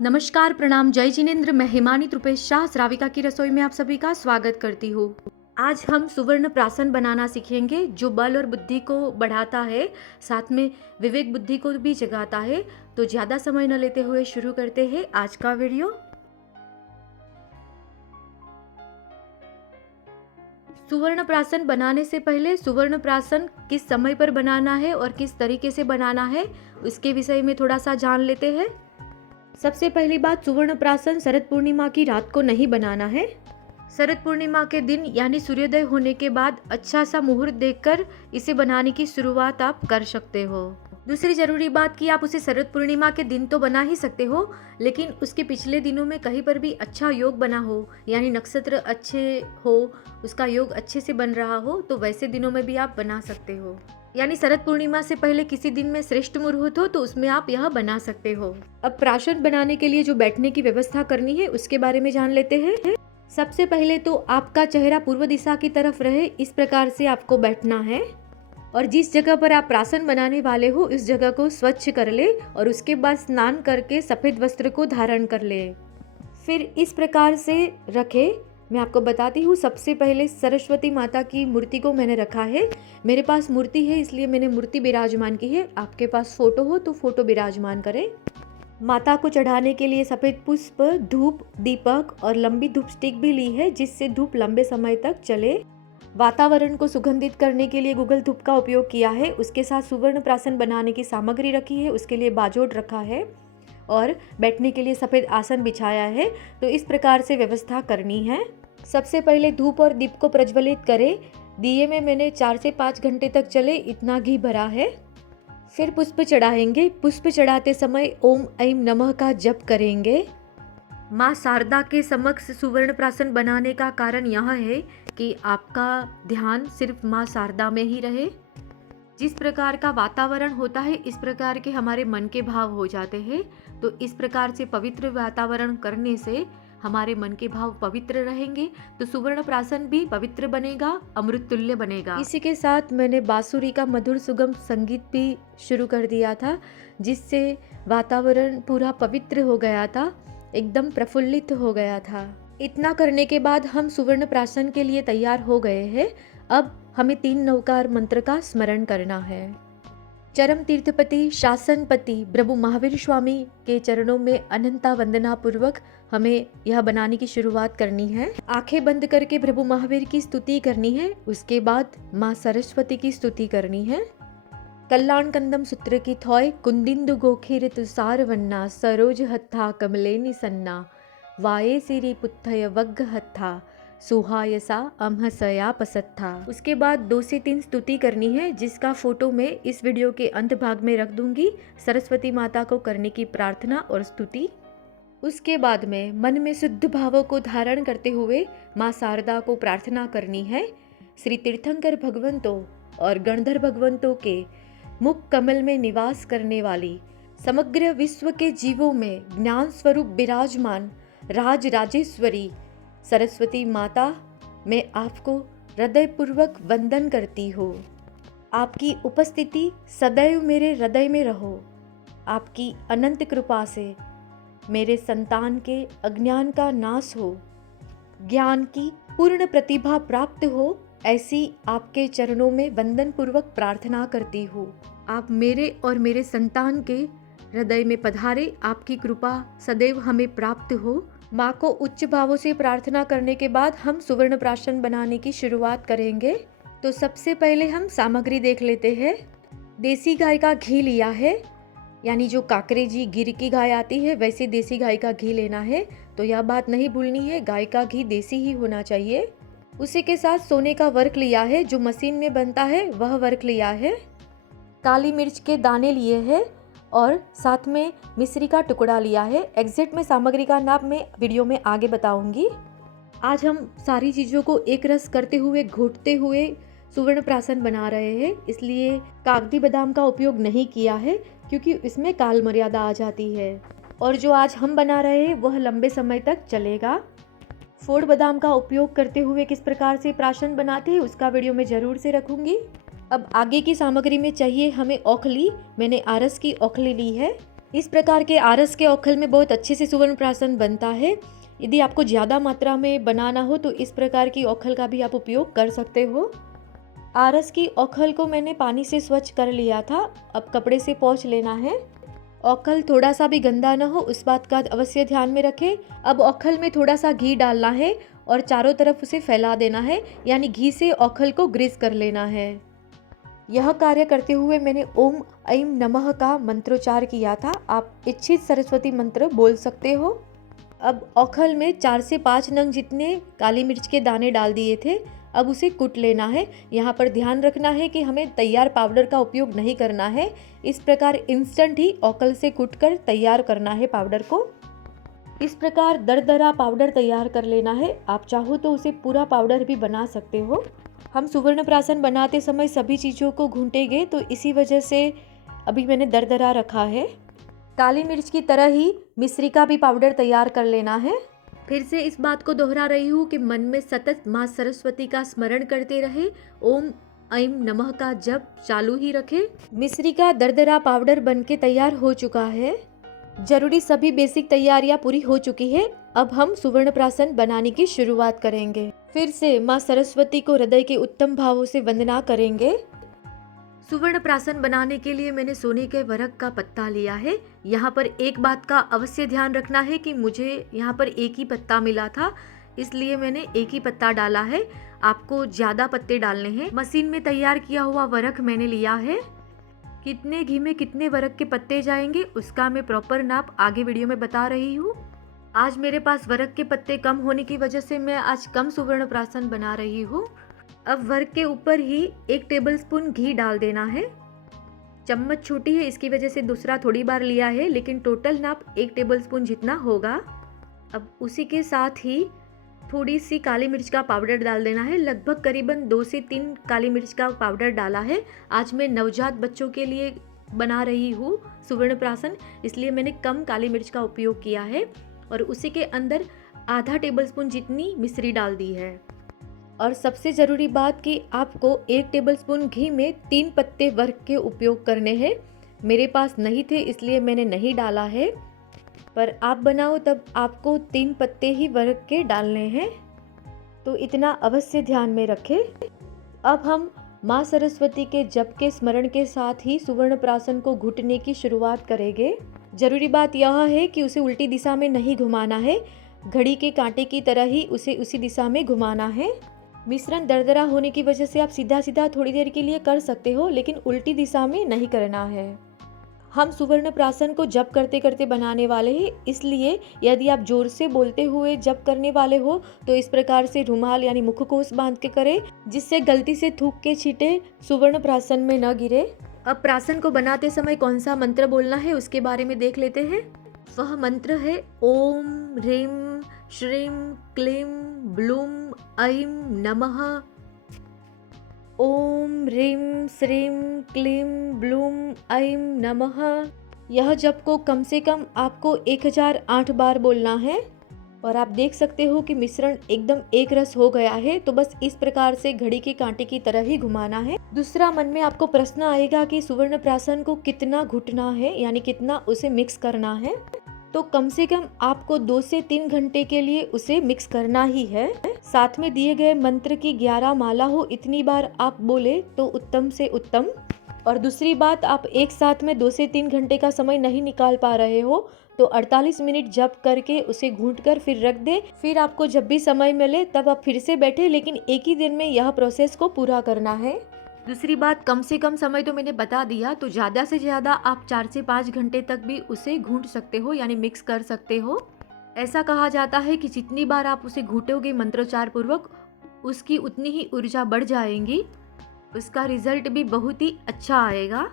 नमस्कार, प्रणाम, जय जिनेन्द्र। मैं हिमानी त्रुपेश शाह श्राविका की रसोई में आप सभी का स्वागत करती हूँ। आज हम सुवर्ण प्राशन बनाना सीखेंगे जो बल और बुद्धि को बढ़ाता है, साथ में विवेक बुद्धि को भी जगाता है। तो ज़्यादा समय न लेते हुए शुरू करते हैं आज का वीडियो। सुवर्ण प्राशन बनाने से पहले सुवर्ण प्राशन किस समय पर बनाना है और किस तरीके से बनाना है, उसके विषय में थोड़ा सा जान लेते हैं। सबसे पहली बात, सुवर्ण प्राशन शरद पूर्णिमा की रात को नहीं बनाना है। शरद पूर्णिमा के दिन यानी सूर्योदय होने के बाद अच्छा सा मुहूर्त देखकर इसे बनाने की शुरुआत आप कर सकते हो। दूसरी जरूरी बात कि आप उसे शरद पूर्णिमा के दिन तो बना ही सकते हो, लेकिन उसके पिछले दिनों में कहीं पर भी अच्छा योग बना हो, यानी नक्षत्र अच्छे हो, उसका योग अच्छे से बन रहा हो, तो वैसे दिनों में भी आप बना सकते हो। यानी शरद पूर्णिमा से पहले किसी दिन में श्रेष्ठ मुहूर्त हो तो उसमें आप यह बना सकते हो। अब प्राशन बनाने के लिए जो बैठने की व्यवस्था करनी है उसके बारे में जान लेते हैं। सबसे पहले तो आपका चेहरा पूर्व दिशा की तरफ रहे, इस प्रकार से आपको बैठना है। और जिस जगह पर आप प्राशन बनाने वाले हो इस जगह को स्वच्छ कर ले और उसके बाद स्नान करके सफेद वस्त्र को धारण कर ले। फिर इस प्रकार से रखे। मैं आपको बताती हूँ, सबसे पहले सरस्वती माता की मूर्ति को मैंने रखा है। मेरे पास मूर्ति है इसलिए मैंने मूर्ति विराजमान की है। आपके पास फोटो हो तो फोटो विराजमान करें। माता को चढ़ाने के लिए सफेद पुष्प, धूप, दीपक और लंबी धूप स्टिक भी ली है जिससे धूप लंबे समय तक चले। वातावरण को सुगंधित करने के लिए गूगल धूप का उपयोग किया है। उसके साथ सुवर्ण प्राशन बनाने की सामग्री रखी है, उसके लिए बाजोट रखा है और बैठने के लिए सफ़ेद आसन बिछाया है। तो इस प्रकार से व्यवस्था करनी है। सबसे पहले धूप और दीप को प्रज्वलित करें। दिए में मैंने 4 से 5 घंटे तक चले इतना घी भरा है। फिर पुष्प चढ़ाएंगे। पुष्प चढ़ाते समय ओम ऐं नमः का जप करेंगे। माँ शारदा के समक्ष सुवर्ण प्राशन बनाने का कारण यह है कि आपका ध्यान सिर्फ माँ शारदा में ही रहे। जिस प्रकार का वातावरण होता है इस प्रकार के हमारे मन के भाव हो जाते हैं। तो इस प्रकार से पवित्र वातावरण करने से हमारे मन के भाव पवित्र रहेंगे, तो सुवर्ण प्राशन भी पवित्र बनेगा, अमृत तुल्य बनेगा। इसी के साथ मैंने बांसुरी का मधुर सुगम संगीत भी शुरू कर दिया था, जिससे वातावरण पूरा पवित्र हो गया था, एकदम प्रफुल्लित हो गया था। इतना करने के बाद हम सुवर्ण प्राशन के लिए तैयार हो गए हैं। अब हमें 3 नवकार मंत्र का स्मरण करना है। चरम तीर्थपति शासनपति प्रभु महावीर स्वामी के चरणों में अनंता वंदना पूर्वक हमें यह बनाने की शुरुआत करनी है। आंखें बंद करके प्रभु महावीर की स्तुति करनी है। उसके बाद माँ सरस्वती की स्तुति करनी है। कल्याण कंदम सूत्र की थॉय कुंदिंदु गोखीर तुषार वन्ना सरोज हत्था कमलेनी सन्ना वाये सिरी पुत्थय वग्ग हत्था सुहायसा अमहसया पसत्था। उसके बाद 2 से 3 स्तुति करनी है, जिसका फोटो मैं इस वीडियो के अंत भाग में रख दूंगी। सरस्वती माता को करने की प्रार्थना और स्तुति। उसके बाद में मन में शुद्ध भावों को धारण करते हुए माँ शारदा को प्रार्थना करनी है। श्री तीर्थंकर भगवंतों और गणधर भगवंतों के मुख कमल में निवास करने वाली, समग्र विश्व के जीवों में ज्ञान स्वरूप विराजमान राज राजेश्वरी सरस्वती माता, मैं आपको हृदयपूर्वक वंदन करती हूँ। आपकी उपस्थिति सदैव मेरे हृदय में रहो। आपकी अनंत कृपा से मेरे संतान के अज्ञान का नाश हो, ज्ञान की पूर्ण प्रतिभा प्राप्त हो, ऐसी आपके चरणों में वंदन पूर्वक प्रार्थना करती हूँ। आप मेरे और मेरे संतान के हृदय में पधारे। आपकी कृपा सदैव हमें प्राप्त हो। माँ को उच्च भावों से प्रार्थना करने के बाद हम सुवर्ण प्राशन बनाने की शुरुआत करेंगे। तो सबसे पहले हम सामग्री देख लेते हैं। देसी गाय का घी लिया है, यानी जो काकरेजी गिर की गाय आती है वैसे देसी गाय का घी लेना है। तो यह बात नहीं भूलनी है, गाय का घी देसी ही होना चाहिए। उसी के साथ सोने का वर्क लिया है, जो मशीन में बनता है वह वर्क लिया है। काली मिर्च के दाने लिए हैं और साथ में मिश्री का टुकड़ा लिया है। एग्जैक्ट में सामग्री का नाम मैं वीडियो में आगे बताऊंगी। आज हम सारी चीज़ों को एक रस करते हुए घोटते हुए सुवर्ण प्राशन बना रहे हैं, इसलिए कागदी बादाम का उपयोग नहीं किया है क्योंकि इसमें काल मर्यादा आ जाती है। और जो आज हम बना रहे हैं वह लंबे समय तक चलेगा। फोड़ बादाम का उपयोग करते हुए किस प्रकार से प्राशन बनाते हैं उसका वीडियो मैं ज़रूर से रखूँगी। अब आगे की सामग्री में चाहिए हमें औखली। मैंने आरस की औखली ली है। इस प्रकार के आरस के औखल में बहुत अच्छे से सुवर्ण प्राशन बनता है। यदि आपको ज़्यादा मात्रा में बनाना हो तो इस प्रकार की औखल का भी आप उपयोग कर सकते हो। आरस की औखल को मैंने पानी से स्वच्छ कर लिया था, अब कपड़े से पोंछ लेना है। औखल थोड़ा सा भी गंदा न हो उस बात का अवश्य ध्यान में रखें। अब औखल में थोड़ा सा घी डालना है और चारों तरफ उसे फैला देना है, यानी घी से औखल को ग्रीस कर लेना है। यह कार्य करते हुए मैंने ओम ऐं नमः का मंत्रोच्चार किया था। आप इच्छित सरस्वती मंत्र बोल सकते हो। अब औखल में 4 से 5 नंग जितने काली मिर्च के दाने डाल दिए थे। अब उसे कूट लेना है। यहाँ पर ध्यान रखना है कि हमें तैयार पाउडर का उपयोग नहीं करना है। इस प्रकार इंस्टेंट ही औखल से कूटकर तैयार करना है पाउडर को। इस प्रकार दरदरा पाउडर तैयार कर लेना है। आप चाहो तो उसे पूरा पाउडर भी बना सकते हो। हम सुवर्ण प्राशन बनाते समय सभी चीज़ों को घूंटेंगे, तो इसी वजह से अभी मैंने दरदरा रखा है। काली मिर्च की तरह ही मिश्री का भी पाउडर तैयार कर लेना है। फिर से इस बात को दोहरा रही हूँ कि मन में सतत माँ सरस्वती का स्मरण करते रहे। ओम ऐं नमः का जप चालू ही रखें। मिश्री का दरदरा पाउडर बनके तैयार हो चुका है। जरूरी सभी बेसिक तैयारियां पूरी हो चुकी है। अब हम सुवर्ण प्राशन बनाने की शुरुआत करेंगे। फिर से माँ सरस्वती को हृदय के उत्तम भावों से वंदना करेंगे। सुवर्ण प्राशन बनाने के लिए मैंने सोने के वरक का पत्ता लिया है। यहाँ पर एक बात का अवश्य ध्यान रखना है कि मुझे यहाँ पर एक ही पत्ता मिला था, इसलिए मैंने एक ही पत्ता डाला है। आपको ज़्यादा पत्ते डालने हैं। मशीन में तैयार किया हुआ वरक मैंने लिया है। कितने घी में कितने वरक के पत्ते जाएंगे उसका मैं प्रॉपर नाप आगे वीडियो में बता रही हूँ। आज मेरे पास वरक के पत्ते कम होने की वजह से मैं आज कम सुवर्ण प्राशन बना रही हूँ। अब वरक के ऊपर ही 1 टेबलस्पून घी डाल देना है। चम्मच छोटी है इसकी वजह से दूसरा थोड़ी बार लिया है, लेकिन टोटल नाप 1 टेबलस्पून जितना होगा। अब उसी के साथ ही थोड़ी सी काली मिर्च का पाउडर डाल देना है। लगभग करीबन 2 से 3 काली मिर्च का पाउडर डाला है। आज मैं नवजात बच्चों के लिए बना रही हूँ सुवर्ण प्राशन, इसलिए मैंने कम काली मिर्च का उपयोग किया है। और उसी के अंदर आधा टेबलस्पून जितनी मिश्री डाल दी है। और सबसे ज़रूरी बात कि आपको 1 टेबलस्पून घी में 3 पत्ते वरक के उपयोग करने हैं। मेरे पास नहीं थे इसलिए मैंने नहीं डाला है, पर आप बनाओ तब आपको 3 पत्ते ही वरक के डालने हैं, तो इतना अवश्य ध्यान में रखें। अब हम माँ सरस्वती के जप के स्मरण के साथ ही सुवर्ण प्राशन को घुटने की शुरुआत करेंगे। जरूरी बात यह है कि उसे उल्टी दिशा में नहीं घुमाना है। घड़ी के कांटे की तरह ही उसे उसी दिशा में घुमाना है। मिश्रण दरदरा होने की वजह से आप सीधा सीधा थोड़ी देर के लिए कर सकते हो, लेकिन उल्टी दिशा में नहीं करना है। हम सुवर्ण प्राशन को जप करते करते बनाने वाले हैं, इसलिए यदि आप जोर से बोलते हुए जप करने वाले हो तो इस प्रकार से रुमाल यानी मुखकोष बांध के करें, जिससे गलती से थूक के छींटे सुवर्ण प्राशन में न गिरे। अब प्राशन को बनाते समय कौन सा मंत्र बोलना है उसके बारे में देख लेते हैं। वह मंत्र है ओम ह्रीं श्रीं क्लीं ब्लूं ऐं नमः। ओम ह्रीं श्रीं क्लीं ब्लूं ऐं नमः। यह जप को कम से कम आपको 1008 बार बोलना है। और आप देख सकते हो कि मिश्रण एकदम एक रस हो गया है, तो बस इस प्रकार से घड़ी के कांटे की तरह ही घुमाना है। दूसरा, मन में आपको प्रश्न आएगा कि सुवर्ण प्राशन को कितना घुटना है, यानी कितना उसे मिक्स करना है। तो कम से कम आपको 2 से 3 घंटे के लिए उसे मिक्स करना ही है। साथ में दिए गए मंत्र की 11 माला हो इतनी बार आप बोले तो उत्तम से उत्तम। और दूसरी बात, आप एक साथ में 2 से 3 घंटे का समय नहीं निकाल पा रहे हो तो 48 मिनट जप करके उसे घूंट कर फिर रख दे। फिर आपको जब भी समय मिले तब आप फिर से बैठे, लेकिन एक ही दिन में यह प्रोसेस को पूरा करना है। दूसरी बात, कम से कम समय तो मैंने बता दिया, तो ज़्यादा से ज़्यादा आप 4 से 5 घंटे तक भी उसे घूंट सकते हो, यानी मिक्स कर सकते हो। ऐसा कहा जाता है कि जितनी बार आप उसे घूंटोगे मंत्रोच्चार पूर्वक, उसकी उतनी ही ऊर्जा बढ़ जाएगी, उसका रिजल्ट भी बहुत ही अच्छा आएगा।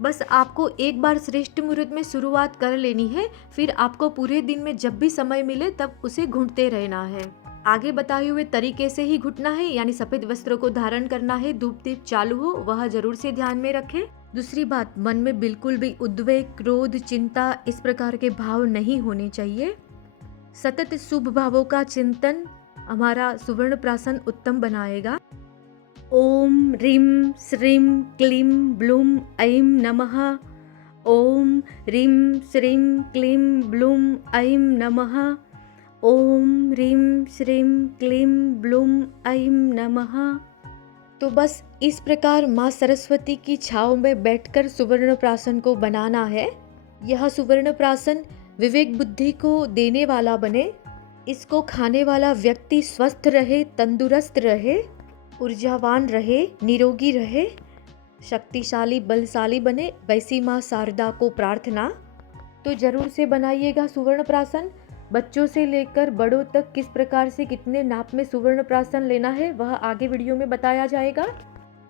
बस आपको एक बार श्रेष्ठ मुहूर्त में शुरुआत कर लेनी है, फिर आपको पूरे दिन में जब भी समय मिले तब उसे घूंटते रहना है। आगे बताए हुए तरीके से ही घुटना है, यानी सफेद वस्त्रों को धारण करना है, धूप दीप चालू हो, वह जरूर से ध्यान में रखें। दूसरी बात, मन में बिल्कुल भी उद्वेग, क्रोध, चिंता इस प्रकार के भाव नहीं होने चाहिए। सतत शुभ भावों का चिंतन हमारा सुवर्ण प्राशन उत्तम बनाएगा। ओम ह्रीं श्रीं क्लीं ब्लूं ऐं नमः। ओम ह्रीं श्रीं क्लीं ब्लूं ऐं नमः। ओम ह्रीं श्रीं क्लीं ब्लूं ऐं नमः। तो बस इस प्रकार माँ सरस्वती की छाँव में बैठकर सुवर्ण प्राशन को बनाना है। यह सुवर्ण प्राशन विवेक बुद्धि को देने वाला बने। इसको खाने वाला व्यक्ति स्वस्थ रहे, तंदुरुस्त रहे, ऊर्जावान रहे, निरोगी रहे, शक्तिशाली बलशाली बने, वैसी माँ शारदा को प्रार्थना। तो जरूर से बनाइएगा सुवर्ण प्राशन। बच्चों से लेकर बड़ों तक किस प्रकार से कितने नाप में सुवर्ण प्राशन लेना है वह आगे वीडियो में बताया जाएगा।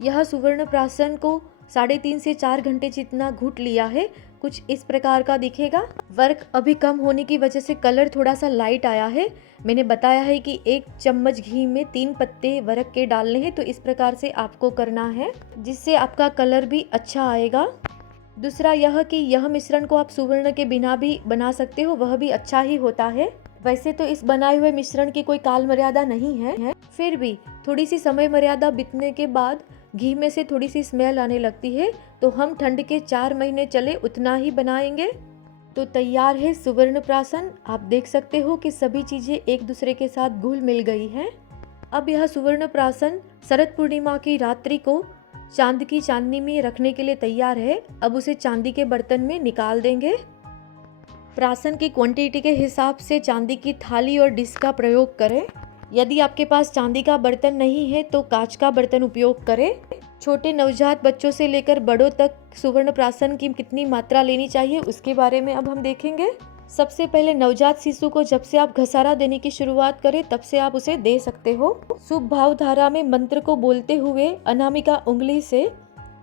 यह सुवर्ण प्राशन को 3.5 से 4 घंटे जितना घुट लिया है। कुछ इस प्रकार का दिखेगा। वर्क अभी कम होने की वजह से कलर थोड़ा सा लाइट आया है। मैंने बताया है कि 1 चम्मच घी में 3 पत्ते वर्क के डालने हैं, तो इस प्रकार से आपको करना है जिससे आपका कलर भी अच्छा आएगा। दूसरा यह कि यह मिश्रण को आप सुवर्ण के बिना भी बना सकते हो, वह भी अच्छा ही होता है। वैसे तो इस बनाए हुए मिश्रण की कोई काल मर्यादा नहीं है, फिर भी थोड़ी सी समय मर्यादा बीतने के बाद घी में से थोड़ी सी स्मेल आने लगती है, तो हम ठंड के 4 महीने चले उतना ही बनाएंगे। तो तैयार है सुवर्ण प्राशन। आप देख सकते हो कि सभी चीजें एक दूसरे के साथ घुल मिल गई हैं। अब यह सुवर्ण प्राशन शरद पूर्णिमा की रात्रि को चांद की चांदनी में रखने के लिए तैयार है। अब उसे चांदी के बर्तन में निकाल देंगे। प्राशन की क्वांटिटी के हिसाब से चांदी की थाली और डिश का प्रयोग करें। यदि आपके पास चांदी का बर्तन नहीं है तो कांच का बर्तन उपयोग करें। छोटे नवजात बच्चों से लेकर बड़ों तक सुवर्ण प्राशन की कितनी मात्रा लेनी चाहिए उसके बारे में अब हम देखेंगे। सबसे पहले नवजात शिशु को जब से आप घसारा देने की शुरुआत करें तब से आप उसे दे सकते हो। शुभ भाव धारा में मंत्र को बोलते हुए अनामिका उंगली से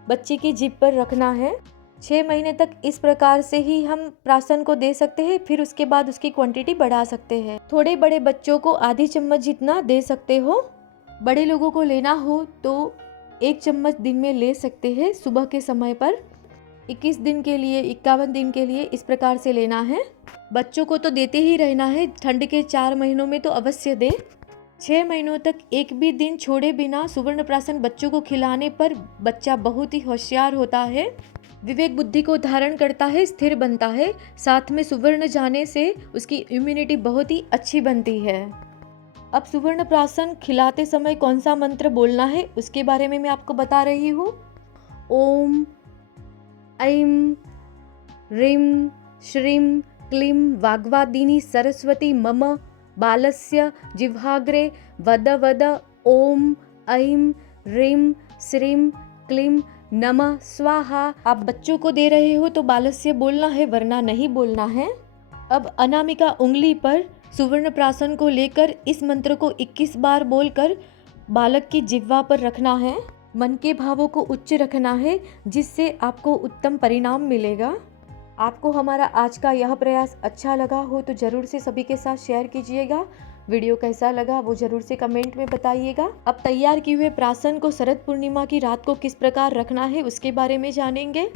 बच्चे की जीभ पर रखना है। 6 महीने तक इस प्रकार से ही हम प्राशन को दे सकते हैं, फिर उसके बाद उसकी क्वांटिटी बढ़ा सकते हैं। थोड़े बड़े बच्चों को आधी चम्मच जितना दे सकते हो। बड़े लोगों को लेना हो तो 1 चम्मच दिन में ले सकते हैं। सुबह के समय पर 21 दिन के लिए, 51 दिन के लिए इस प्रकार से लेना है। बच्चों को तो देते ही रहना है। ठंड के 4 महीनों में तो अवश्य दें। 6 महीनों तक एक भी दिन छोड़े बिना सुवर्ण प्राशन बच्चों को खिलाने पर बच्चा बहुत ही होशियार होता है, विवेक बुद्धि को धारण करता है, स्थिर बनता है। साथ में सुवर्ण जाने से उसकी इम्यूनिटी बहुत ही अच्छी बनती है। अब सुवर्ण प्राशन खिलाते समय कौन सा मंत्र बोलना है उसके बारे में मैं आपको बता रही हूँ। ओम ऐं ह्रीं श्रीं क्लीं वाग्वादिनी सरस्वती मम बालस्य जिह्वाग्रे वद वद। ओम ऐं ह्रीं श्रीं क्लीं नमः स्वाहा। आप बच्चों को दे रहे हो तो बालस्य बोलना है, वरना नहीं बोलना है। अब अनामिका उंगली पर सुवर्ण प्राशन को लेकर इस मंत्र को 21 बार बोलकर बालक की जिह्वा पर रखना है। मन के भावों को उच्च रखना है जिससे आपको उत्तम परिणाम मिलेगा। आपको हमारा आज का यह प्रयास अच्छा लगा हो तो जरूर से सभी के साथ शेयर कीजिएगा। वीडियो कैसा लगा वो जरूर से कमेंट में बताइएगा। अब तैयार किए हुए प्राशन को शरद पूर्णिमा की रात को किस प्रकार रखना है उसके बारे में जानेंगे।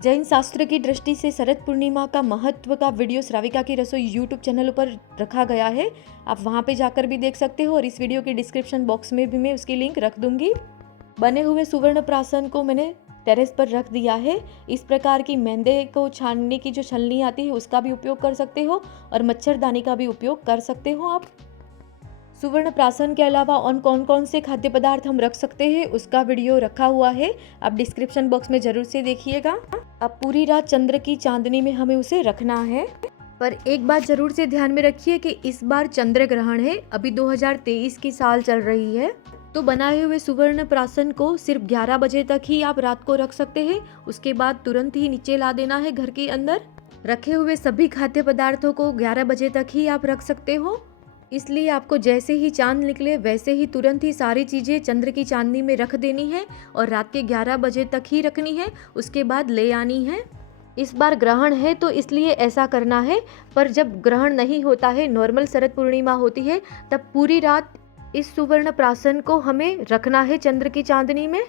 जैन शास्त्र की दृष्टि से शरद पूर्णिमा का महत्व का वीडियो श्राविका की रसोई यूट्यूब चैनल पर रखा गया है। आप वहां पे जाकर भी देख सकते हो और इस वीडियो के डिस्क्रिप्शन बॉक्स में भी मैं उसकी लिंक रख दूंगी। बने हुए सुवर्ण प्राशन को मैंने टेरेस पर रख दिया है। इस प्रकार की मैदे को छानने की जो छलनी आती है उसका भी उपयोग कर सकते हो और मच्छरदानी का भी उपयोग कर सकते हो। आप सुवर्ण प्राशन के अलावा और कौन कौन से खाद्य पदार्थ हम रख सकते हैं उसका वीडियो रखा हुआ है, आप डिस्क्रिप्शन बॉक्स में जरूर से देखिएगा। अब पूरी रात चंद्र की चांदनी में हमें उसे रखना है। पर एक बात जरूर से ध्यान में रखिए कि इस बार चंद्र ग्रहण है। अभी 2023 की साल चल रही है, तो बनाए हुए सुवर्ण प्राशन को सिर्फ 11 बजे तक ही आप रात को रख सकते हैं। उसके बाद तुरंत ही नीचे ला देना है घर के अंदर। रखे हुए सभी खाद्य पदार्थों को 11 बजे तक ही आप रख सकते हो। इसलिए आपको जैसे ही चांद निकले वैसे ही तुरंत ही सारी चीज़ें चंद्र की चांदनी में रख देनी है और रात के 11 बजे तक ही रखनी है। उसके बाद ले आनी है। इस बार ग्रहण है तो इसलिए ऐसा करना है, पर जब ग्रहण नहीं होता है, नॉर्मल शरद पूर्णिमा होती है, तब पूरी रात इस सुवर्ण प्राशन को हमें रखना है चंद्र की चांदनी में,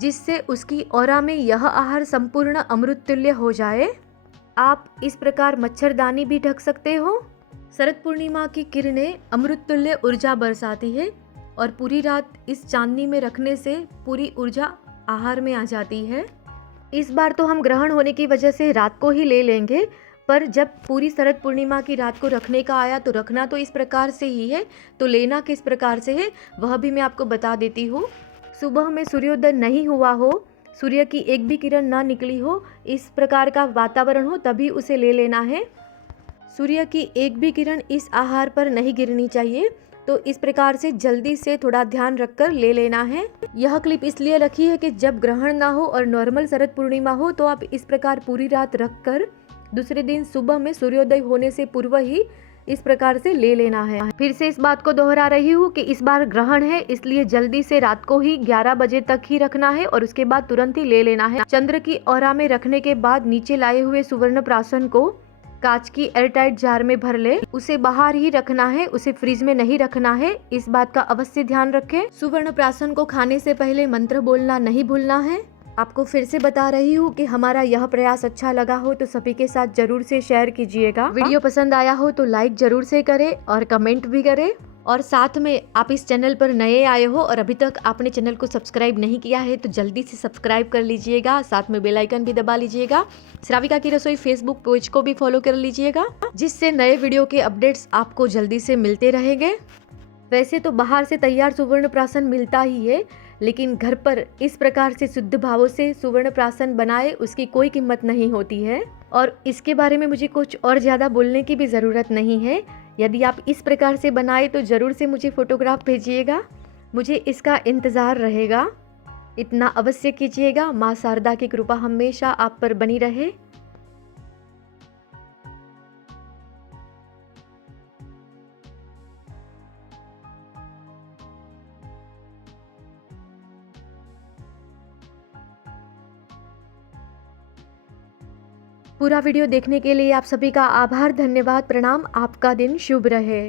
जिससे उसकी ऑरा में यह आहार संपूर्ण अमृत तुल्य हो जाए। आप इस प्रकार मच्छरदानी भी ढक सकते हो। शरद पूर्णिमा की किरणें अमृत तुल्य ऊर्जा बरसाती है और पूरी रात इस चांदनी में रखने से पूरी ऊर्जा आहार में आ जाती है। इस बार तो हम ग्रहण होने की वजह से रात को ही ले लेंगे, पर जब पूरी शरद पूर्णिमा की रात को रखने का आया तो रखना तो इस प्रकार से ही है, तो लेना किस प्रकार से है वह भी मैं आपको बता देती हूँ। सुबह में सूर्योदय नहीं हुआ हो, सूर्य की एक भी किरण ना निकली हो, इस प्रकार का वातावरण हो, तभी उसे ले लेना है। सूर्य की एक भी किरण इस आहार पर नहीं गिरनी चाहिए, तो इस प्रकार से जल्दी से थोड़ा ध्यान रखकर ले लेना है। यह क्लिप इसलिए रखी है कि जब ग्रहण ना हो और नॉर्मल शरद पूर्णिमा हो तो आप इस प्रकार पूरी रात रखकर दूसरे दिन सुबह में सूर्योदय होने से पूर्व ही इस प्रकार से ले लेना है। फिर से इस बात को दोहरा रही हूँ कि इस बार ग्रहण है, इसलिए जल्दी से रात को ही 11 बजे तक ही रखना है और उसके बाद तुरंत ही ले लेना है। चंद्र की औरा में रखने के बाद नीचे लाए हुए सुवर्ण प्राशन को कांच की एयरटाइट जार में भर ले, उसे बाहर ही रखना है, उसे फ्रिज में नहीं रखना है, इस बात का अवश्य ध्यान रखें। सुवर्ण प्राशन को खाने से पहले मंत्र बोलना नहीं भूलना है। आपको फिर से बता रही हूँ कि हमारा यह प्रयास अच्छा लगा हो तो सभी के साथ जरूर से शेयर कीजिएगा। वीडियो पसंद आया हो तो लाइक जरूर से करें और कमेंट भी करें, और साथ में आप इस चैनल पर नए आए हो और अभी तक आपने चैनल को सब्सक्राइब नहीं किया है तो जल्दी से सब्सक्राइब कर लीजिएगा, साथ में बेल आइकन भी दबा लीजिएगा। श्राविका की रसोई फेसबुक पेज को भी फॉलो कर लीजिएगा, जिससे नए वीडियो के अपडेट्स आपको जल्दी से मिलते रहेंगे। वैसे तो बाहर से तैयार सुवर्ण प्राशन मिलता ही है, लेकिन घर पर इस प्रकार से शुद्ध भावों से सुवर्ण प्राशन बनाए उसकी कोई कीमत नहीं होती है, और इसके बारे में मुझे कुछ और ज़्यादा बोलने की भी ज़रूरत नहीं है। यदि आप इस प्रकार से बनाए तो ज़रूर से मुझे फ़ोटोग्राफ भेजिएगा, मुझे इसका इंतज़ार रहेगा। इतना अवश्य कीजिएगा। माँ शारदा की कृपा हमेशा आप पर बनी रहे। पूरा वीडियो देखने के लिए आप सभी का आभार, धन्यवाद, प्रणाम। आपका दिन शुभ रहे।